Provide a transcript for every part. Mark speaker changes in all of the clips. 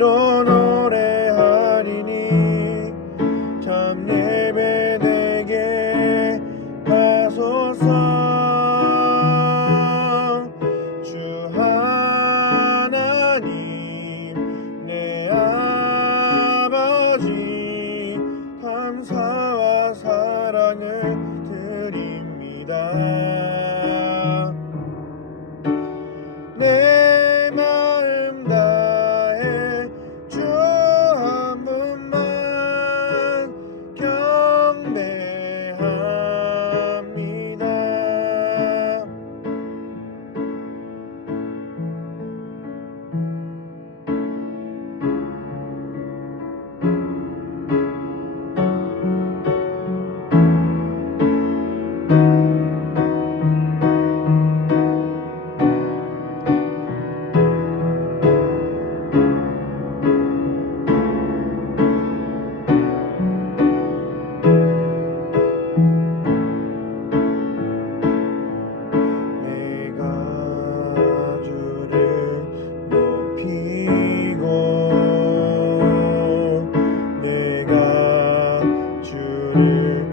Speaker 1: 이런 노래하리니 참 예배 내게 하소서. 주 하나님 내 아버지 감사와 사랑을 드립니다. Thank you.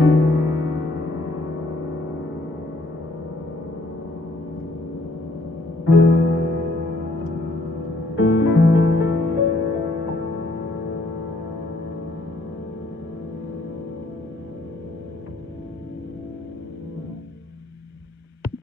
Speaker 1: Thank you.